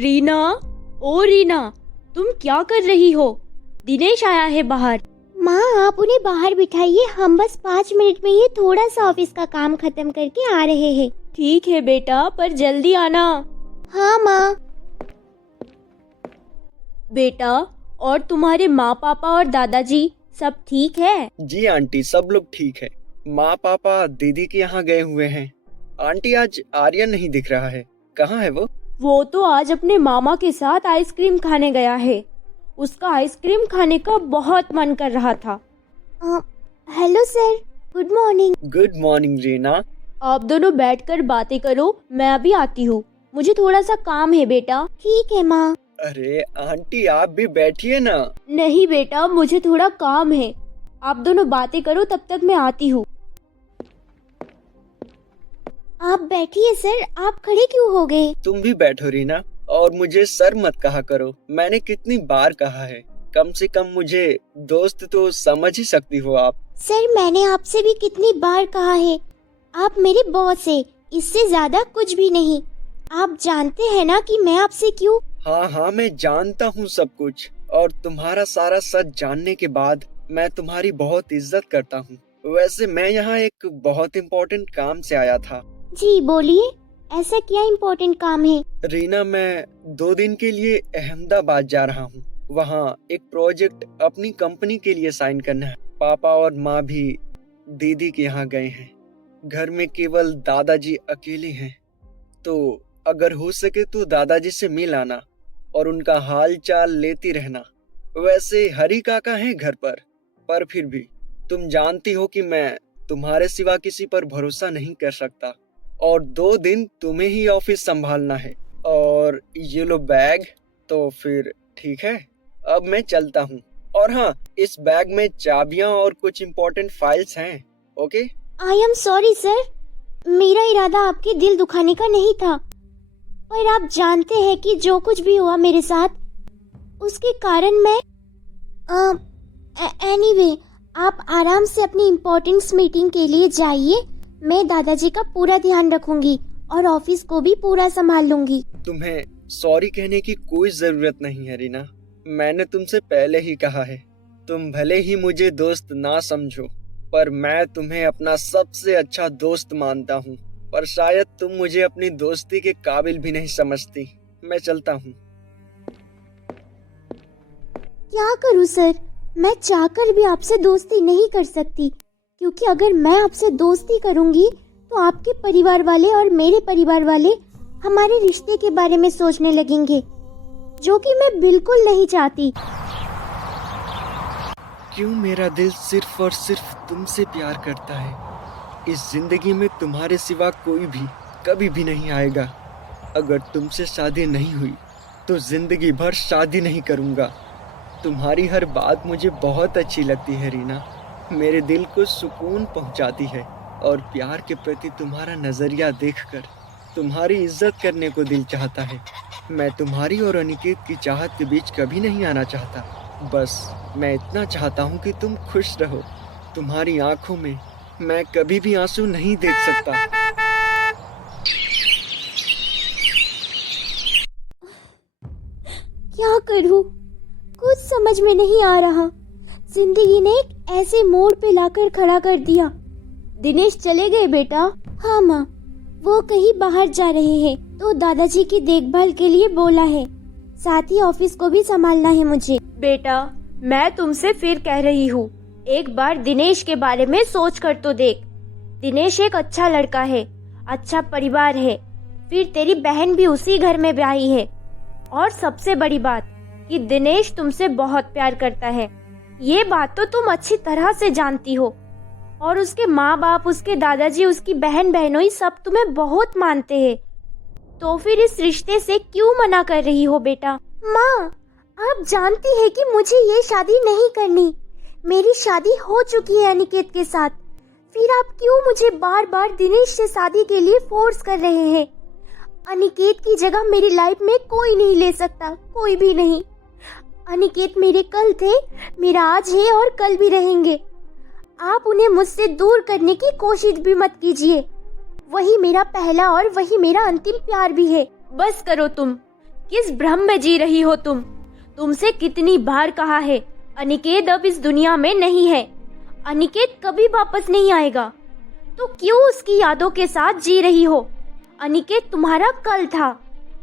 रीना, ओ रीना, तुम क्या कर रही हो? दिनेश आया है बाहर। माँ, आप उन्हें बाहर बिठाइए, हम बस 5 मिनट में ये थोड़ा सा ऑफिस का काम खत्म करके आ रहे हैं। ठीक है बेटा, पर जल्दी आना। हाँ माँ। बेटा, और तुम्हारे माँ पापा और दादाजी सब ठीक है? जी आंटी, सब लोग ठीक है। माँ पापा दीदी के यहाँ गए हुए हैं। आंटी, आज आर्यन नहीं दिख रहा है, कहाँ है वो? वो तो आज अपने मामा के साथ आइसक्रीम खाने गया है। उसका आइसक्रीम खाने का बहुत मन कर रहा था। Hello sir, good morning. Good morning Reena. आप दोनों बैठकर बातें करो, मैं अभी आती हूँ। मुझे थोड़ा सा काम है बेटा। ठीक है माँ। अरे आंटी, आप भी बैठिए ना। नहीं बेटा, मुझे थोड़ा काम है। आप दोनों बातें करो, तब तक मैं आती हूँ। आप बैठिए सर, आप खड़े क्यों हो गए? तुम भी बैठो रीना, और मुझे सर मत कहा करो। मैंने कितनी बार कहा है, कम से कम मुझे दोस्त तो समझ ही सकती हो आप। सर, मैंने आपसे भी कितनी बार कहा है, आप मेरे बॉस है, इससे ज्यादा कुछ भी नहीं। आप जानते हैं ना कि मैं आपसे क्यों। हाँ हाँ, मैं जानता हूँ सब कुछ, और तुम्हारा सारा सच जानने के बाद मैं तुम्हारी बहुत इज्जत करता हूँ। वैसे मैं यहाँ एक बहुत इम्पोर्टेंट काम से आया था। जी बोलिए, ऐसा क्या इम्पोर्टेंट काम है? रीना, मैं 2 दिन के लिए अहमदाबाद जा रहा हूँ। वहाँ एक प्रोजेक्ट अपनी कंपनी के लिए साइन करना है। पापा और माँ भी दीदी के यहाँ गए हैं। घर में केवल दादाजी अकेले हैं। तो अगर हो सके तो दादाजी से मिल आना और उनका हाल चाल लेती रहना। वैसे हरी काका हैं घर पर फिर भी तुम जानती हो कि मैं तुम्हारे सिवा किसी पर भरोसा नहीं कर सकता। और 2 दिन तुम्हें ही ऑफिस संभालना है। और ये लो बैग, तो फिर ठीक है, अब मैं चलता हूँ। और हाँ, इस बैग में चाबियाँ और कुछ इम्पोर्टेंट फाइल्स हैं। Okay? I am sorry sir, मेरा इरादा आपके दिल दुखाने का नहीं था। पर आप जानते हैं कि जो कुछ भी हुआ मेरे साथ, उसके कारण मैं एनीवे, आप आराम से अपनी इम्पोर्टेंस मीटिंग के लिए जाइए। मैं दादाजी का पूरा ध्यान रखूंगी और ऑफिस को भी पूरा संभाल लूंगी। तुम्हें सॉरी कहने की कोई जरूरत नहीं है रीना। मैंने तुमसे पहले ही कहा है, तुम भले ही मुझे दोस्त ना समझो, पर मैं तुम्हें अपना सबसे अच्छा दोस्त मानता हूँ। पर शायद तुम मुझे अपनी दोस्ती के काबिल भी नहीं समझती। मैं चलता हूँ। क्या करूं सर, मैं चाहकर भी आपसे दोस्ती नहीं कर सकती, क्योंकि अगर मैं आपसे दोस्ती करूंगी तो आपके परिवार वाले और मेरे परिवार वाले हमारे रिश्ते के बारे में सोचने लगेंगे, जो कि मैं बिल्कुल नहीं चाहती। क्यों मेरा दिल सिर्फ और सिर्फ तुमसे प्यार करता है। इस जिंदगी में तुम्हारे सिवा कोई भी कभी भी नहीं आएगा। अगर तुमसे शादी नहीं हुई तो जिंदगी भर शादी नहीं करूंगा। तुम्हारी हर बात मुझे बहुत अच्छी लगती है रीना, मेरे दिल को सुकून पहुंचाती है। और प्यार के प्रति तुम्हारा नजरिया देखकर तुम्हारी इज्जत करने को दिल चाहता है। मैं तुम्हारी और अनिकेत की चाहत के बीच कभी नहीं आना चाहता। बस मैं इतना चाहता हूँ कि तुम खुश रहो। तुम्हारी आंखों में मैं कभी भी आंसू नहीं देख सकता। क्या करूं, कुछ समझ में नहीं आ रहा। जिंदगी ने एक ऐसे मोड़ पे लाकर खड़ा कर दिया। दिनेश चले गए बेटा? हाँ माँ, वो कहीं बाहर जा रहे हैं, तो दादाजी की देखभाल के लिए बोला है। साथ ही ऑफिस को भी संभालना है मुझे। बेटा, मैं तुमसे फिर कह रही हूँ, एक बार दिनेश के बारे में सोच कर तो देख। दिनेश एक अच्छा लड़का है, अच्छा परिवार है, फिर तेरी बहन भी उसी घर में ब्याही है। और सबसे बड़ी बात कि दिनेश तुमसे बहुत प्यार करता है। ये बात तो तुम अच्छी तरह से जानती हो। और उसके माँ बाप, उसके दादाजी, उसकी बहन बहनोई सब तुम्हें बहुत मानते हैं। तो फिर इस रिश्ते से क्यों मना कर रही हो बेटा? माँ, आप जानती हैं कि मुझे ये शादी नहीं करनी। मेरी शादी हो चुकी है अनिकेत के साथ। फिर आप क्यों मुझे बार बार दिनेश से शादी के लिए फोर्स कर रहे हैं? अनिकेत की जगह मेरी लाइफ में कोई नहीं ले सकता, कोई भी नहीं। अनिकेत मेरे कल थे, मेरा आज है और कल भी रहेंगे। आप उन्हें मुझसे दूर करने की कोशिश भी मत कीजिए। वही मेरा पहला और वही मेरा अंतिम प्यार भी है। बस करो तुम। किस भ्रम में जी रही हो तुम? तुमसे कितनी बार कहा है, अनिकेत अब इस दुनिया में नहीं है। अनिकेत कभी वापस नहीं आएगा। तो क्यों उसकी यादों के साथ जी रही हो? अनिकेत तुम्हारा कल था,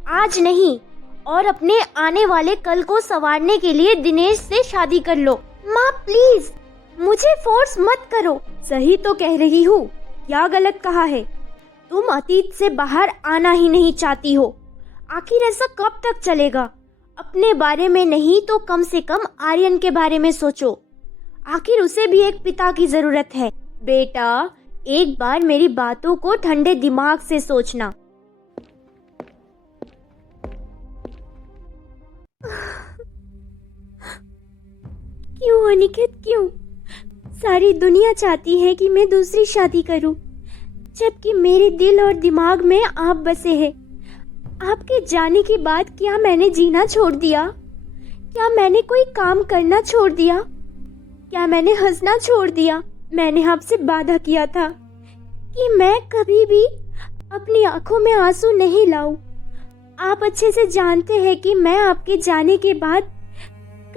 आज नहीं। और अपने आने वाले कल को संवारने के लिए दिनेश से शादी कर लो। माँ प्लीज मुझे फोर्स मत करो। सही तो कह रही हूँ, क्या गलत कहा है? तुम अतीत से बाहर आना ही नहीं चाहती हो। आखिर ऐसा कब तक चलेगा? अपने बारे में नहीं तो कम से कम आर्यन के बारे में सोचो। आखिर उसे भी एक पिता की जरूरत है। बेटा, एक बार मेरी बातों को ठंडे दिमाग से सोचना। क्यों अनिकेत, क्यों? सारी दुनिया चाहती है कि मैं दूसरी शादी करूं, जबकि मेरे दिल और दिमाग में आप बसे हैं। आपके जाने के बाद क्या मैंने जीना छोड़ दिया? क्या मैंने कोई काम करना छोड़ दिया? क्या मैंने हंसना छोड़ दिया? मैंने आपसे वादा किया था कि मैं कभी भी अपनी आंखों में आंसू नहीं लाऊं। आप अच्छे से जानते हैं कि मैं आपके जाने के बाद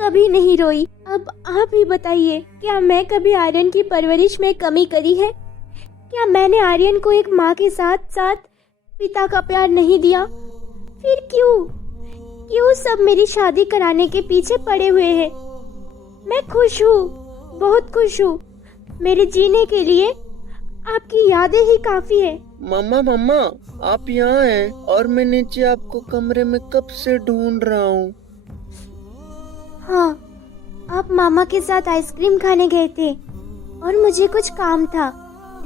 कभी नहीं रोई। अब आप ही बताइए, क्या मैं कभी आर्यन की परवरिश में कमी करी है? क्या मैंने आर्यन को एक माँ के साथ साथ पिता का प्यार नहीं दिया? फिर क्यों सब मेरी शादी कराने के पीछे पड़े हुए हैं? मैं खुश हूँ, बहुत खुश हूँ। मेरे जीने के लिए आपकी यादें ही काफी है। मम्मा, आप यहाँ हैं और मैं नीचे आपको कमरे में कब से ढूंढ रहा हूँ। हाँ, आप मामा के साथ आइसक्रीम खाने गए थे और मुझे कुछ काम था,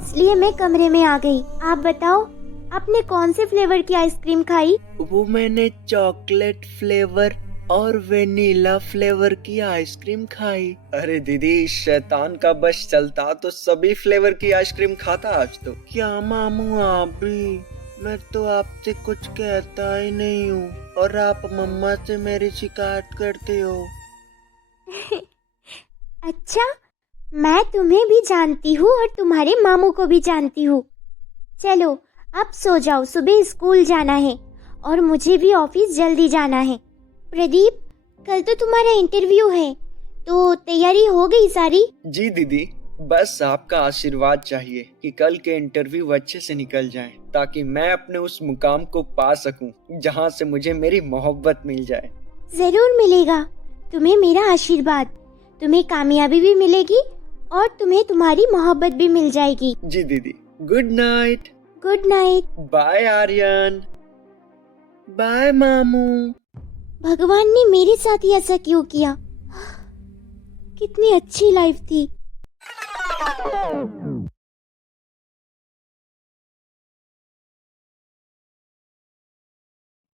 इसलिए मैं कमरे में आ गई। आप बताओ, आपने कौन से फ्लेवर की आइसक्रीम खाई? वो मैंने चॉकलेट फ्लेवर और वेनिला फ्लेवर की आइसक्रीम खाई। अरे दीदी, शैतान का बस चलता तो सभी फ्लेवर की आइसक्रीम खाता आज तो। क्या मामू आप भी? मैं तो आपसे कुछ कहता ही नहीं हूँ और आप मम्मा से मेरी शिकायत करते हो। अच्छा, मैं तुम्हें भी जानती हूँ और तुम्हारे मामू को भी जानती हूँ। चलो अब सो जाओ, सुबह स्कूल जाना है और मुझे भी ऑफिस जल्दी जाना है। प्रदीप, कल तो तुम्हारा इंटरव्यू है, तो तैयारी हो गई सारी? जी दीदी, बस आपका आशीर्वाद चाहिए कि कल के इंटरव्यू अच्छे से निकल जाएं, ताकि मैं अपने उस मुकाम को पा सकूं जहां से मुझे मेरी मोहब्बत मिल जाए। जरूर मिलेगा तुम्हें मेरा आशीर्वाद। तुम्हें कामयाबी भी मिलेगी और तुम्हें तुम्हारी मोहब्बत भी मिल जाएगी। जी दीदी, good night. Good night. Bye Aryan. Bye मामू। भगवान ने मेरे साथ ही ऐसा क्यों किया? कितनी अच्छी लाइफ थी।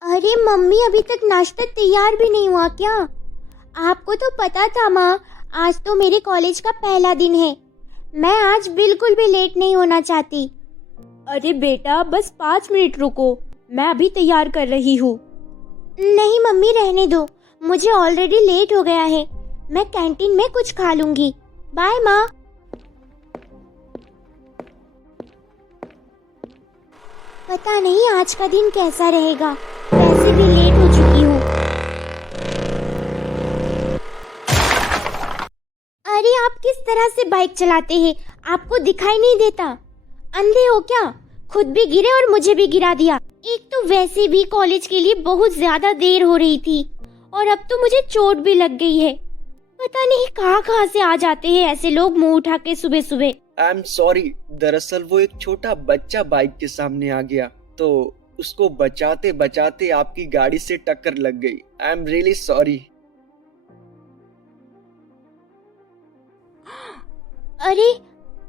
अरे मम्मी, अभी तक नाश्ता तैयार भी नहीं हुआ क्या? आपको तो पता था माँ, आज तो मेरे कॉलेज का पहला दिन है। मैं आज बिल्कुल भी लेट नहीं होना चाहती। अरे बेटा, बस 5 मिनट रुको, मैं अभी तैयार कर रही हूँ। नहीं मम्मी, रहने दो, मुझे ऑलरेडी लेट हो गया है। मैं कैंटीन में कुछ खा लूंगी। बाय माँ। पता नहीं आज का दिन कैसा रहेगा, वैसे भी लेट हो चुकी हूँ। अरे आप किस तरह से बाइक चलाते हैं? आपको दिखाई नहीं देता? अंधे हो क्या? खुद भी गिरे और मुझे भी गिरा दिया। एक तो वैसे भी कॉलेज के लिए बहुत ज्यादा देर हो रही थी और अब तो मुझे चोट भी लग गई है। पता नहीं कहाँ से आ जाते हैं ऐसे लोग मुंह उठा के सुबह सुबह। आई एम सॉरी, दरअसल वो एक छोटा बच्चा बाइक के सामने आ गया तो उसको बचाते बचाते आपकी गाड़ी से टक्कर लग गई। I am really sorry. अरे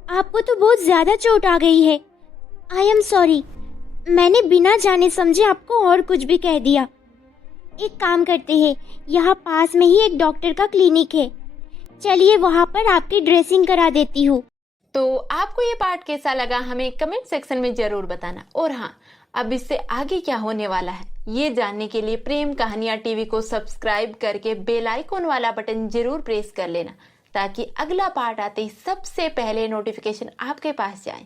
आपको तो बहुत ज्यादा चोट आ गई है। आई एम सॉरी, मैंने बिना जाने समझे आपको और कुछ भी कह दिया। एक काम करते हैं, यहाँ पास में ही एक डॉक्टर का क्लिनिक है, चलिए वहाँ पर आपकी ड्रेसिंग करा देती हूँ। तो आपको ये पार्ट कैसा लगा हमें कमेंट सेक्शन में जरूर बताना। और हाँ, अब इससे आगे क्या होने वाला है ये जानने के लिए प्रेम कहानियां टीवी को सब्सक्राइब करके बेल आइकॉन वाला बटन जरूर प्रेस कर लेना, ताकि अगला पार्ट आते ही सबसे पहले नोटिफिकेशन आपके पास जाए।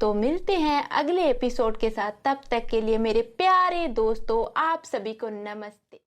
तो मिलते हैं अगले एपिसोड के साथ। तब तक के लिए मेरे प्यारे दोस्तों, आप सभी को नमस्ते।